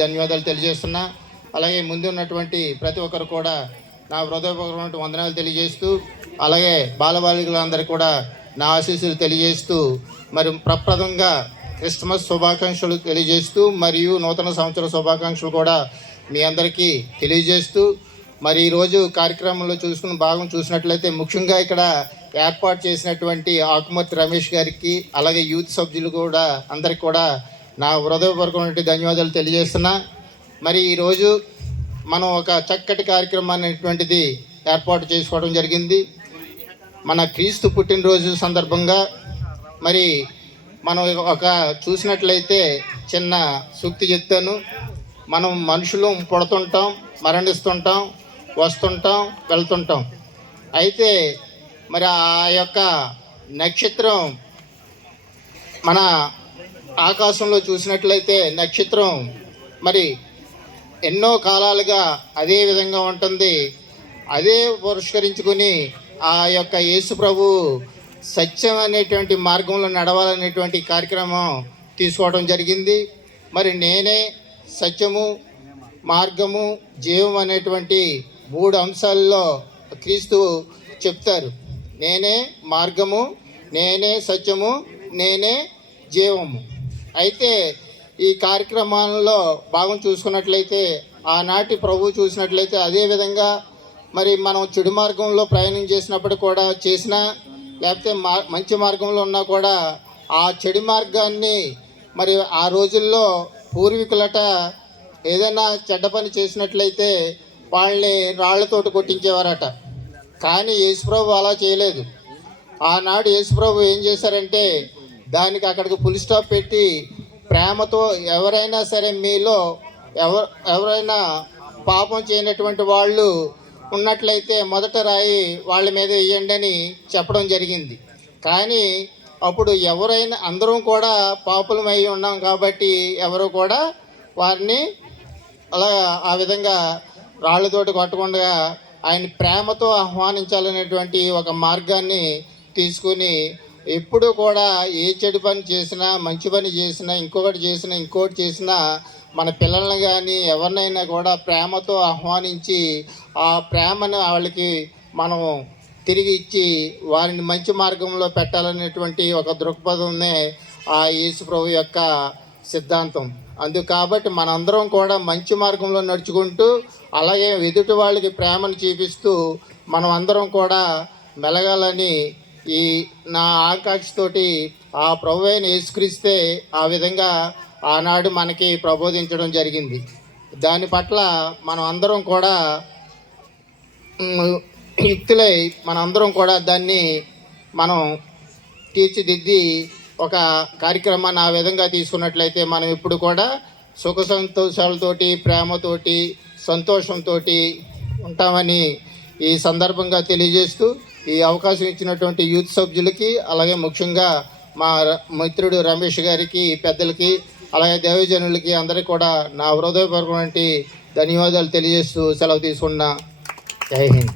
ధన్యవాదాలు తెలియజేస్తున్నా. అలాగే ముందు ఉన్నటువంటి ప్రతి ఒక్కరు కూడా నా హృదయపూర్వకమైన వందనాలు తెలియజేస్తూ, అలాగే బాలబాలికలందరికీ కూడా నా ఆశీస్సులు తెలియజేస్తూ, మరి ప్రప్రదంగా క్రిస్మస్ శుభాకాంక్షలు తెలియజేస్తూ, మరియు నూతన సంవత్సర శుభాకాంక్షలు కూడా మీ అందరికీ తెలియజేస్తూ, మరి ఈరోజు కార్యక్రమంలో భాగం చూసినట్లయితే ముఖ్యంగా ఇక్కడ ఏర్పాటు చేసినటువంటి ఆకుమర్తి రమేష్ గారికి, అలాగే యూత్ సభ్యులు కూడా అందరికి కూడా నా హృదయపూర్వకమైన ధన్యవాదాలు తెలియజేస్తున్నా. మరి ఈరోజు మనం ఒక చక్కటి కార్యక్రమాన్ని అనేటువంటిది ఏర్పాటు చేసుకోవడం జరిగింది. మన క్రీస్తు పుట్టినరోజు సందర్భంగా మరి మనం ఒక చూసినట్లయితే చిన్న సూక్తి చెప్తాను. మనం మనుషులు పుడుతుంటాం, మరణిస్తుంటాం, వస్తుంటాం, వెళ్తుంటాం. అయితే మరి ఆ యొక్క నక్షత్రం మన ఆకాశంలో చూసినట్లయితే నక్షత్రం మరి ఎన్నో కాలాలుగా అదే విధంగా ఉంటుంది. అదే పురస్కరించుకొని ఆ యొక్క యేసు ప్రభు సత్యం అనేటువంటి మార్గంలో నడవాలనేటువంటి కార్యక్రమం తీసుకోవడం జరిగింది. మరి నేనే సత్యము, మార్గము, జీవం అనేటువంటి 3 అంశాల్లో క్రీస్తు చెప్తారు. నేనే మార్గము, నేనే సత్యము, నేనే జీవము. అయితే ఈ కార్యక్రమాల్లో భాగం చూసుకున్నట్లయితే ఆనాటి ప్రభు చూసినట్లయితే అదేవిధంగా మరి మనం చెడు మార్గంలో ప్రయాణం చేసినప్పుడు కూడా చేసినా, లేకపోతే మంచి మార్గంలో ఉన్నా కూడా ఆ చెడు మార్గాన్ని మరి ఆ రోజుల్లో పూర్వీకులట ఏదైనా చెడ్డ పని చేసినట్లయితే వాళ్ళని రాళ్లతోటి కొట్టించేవారట. కానీ యేసుప్రభు అలా చేయలేదు. ఆనాడు యేసుప్రభు ఏం చేశారంటే దానికి అక్కడికి ఫుల్ స్టాప్ పెట్టి ప్రేమతో ఎవరైనా సరే మీలో ఎవరైనా పాపం చేయనటువంటి వాళ్ళు ఉన్నట్లయితే మొదట రాయి వాళ్ళ మీద వేయండి అని చెప్పడం జరిగింది. కానీ అప్పుడు ఎవరైనా అందరం కూడా పాపులమై ఉన్నాం కాబట్టి ఎవరు కూడా వారిని అలా ఆ విధంగా రాళ్ళతోటి కొట్టకుండా ఆయన ప్రేమతో ఆహ్వానించాలనేటువంటి ఒక మార్గాన్ని తీసుకుని ఎప్పుడు కూడా ఏ చెడు పని చేసినా, మంచి పని చేసినా, ఇంకొకటి చేసినా మన పిల్లల్ని కానీ ఎవరినైనా కూడా ప్రేమతో ఆహ్వానించి ఆ ప్రేమను వాళ్ళకి మనం తిరిగి ఇచ్చి వారిని మంచి మార్గంలో పెట్టాలనేటువంటి ఒక దృక్పథమే ఆ యేసు ప్రభు యొక్క సిద్ధాంతం. కాబట్టి మనందరం కూడా మంచి మార్గంలో నడుచుకుంటూ, అలాగే ఎదుటి వాళ్ళకి ప్రేమను చూపిస్తూ మనం అందరం కూడా మెలగాలని ఈ నా ఆకాంక్షతోటి ఆ ప్రభు అయిన యేసుక్రీస్తే ఆ విధంగా ఆనాడు మనకి ప్రబోధించడం జరిగింది. దాని పట్ల మనం అందరం కూడా యుక్తులై మనందరం కూడా దాన్ని మనం తీర్చిదిద్ది ఒక కార్యక్రమాన్ని ఆ విధంగా తీసుకున్నట్లయితే మనం ఇప్పుడు కూడా సుఖ సంతోషాలతోటి, ప్రేమతోటి, సంతోషంతో ఉంటామని ఈ సందర్భంగా తెలియజేస్తూ, ఈ అవకాశం ఇచ్చినటువంటి యూత్ సభ్యులకి, అలాగే ముఖ్యంగా మా మిత్రుడు రమేష్ గారికి, పెద్దలకి, అలాగే దేవజనులకి అందరికీ కూడా నా హృదయపూర్వకమైన ధన్యవాదాలు తెలియజేస్తూ సెలవు తీసుకున్నా. జై హింద్.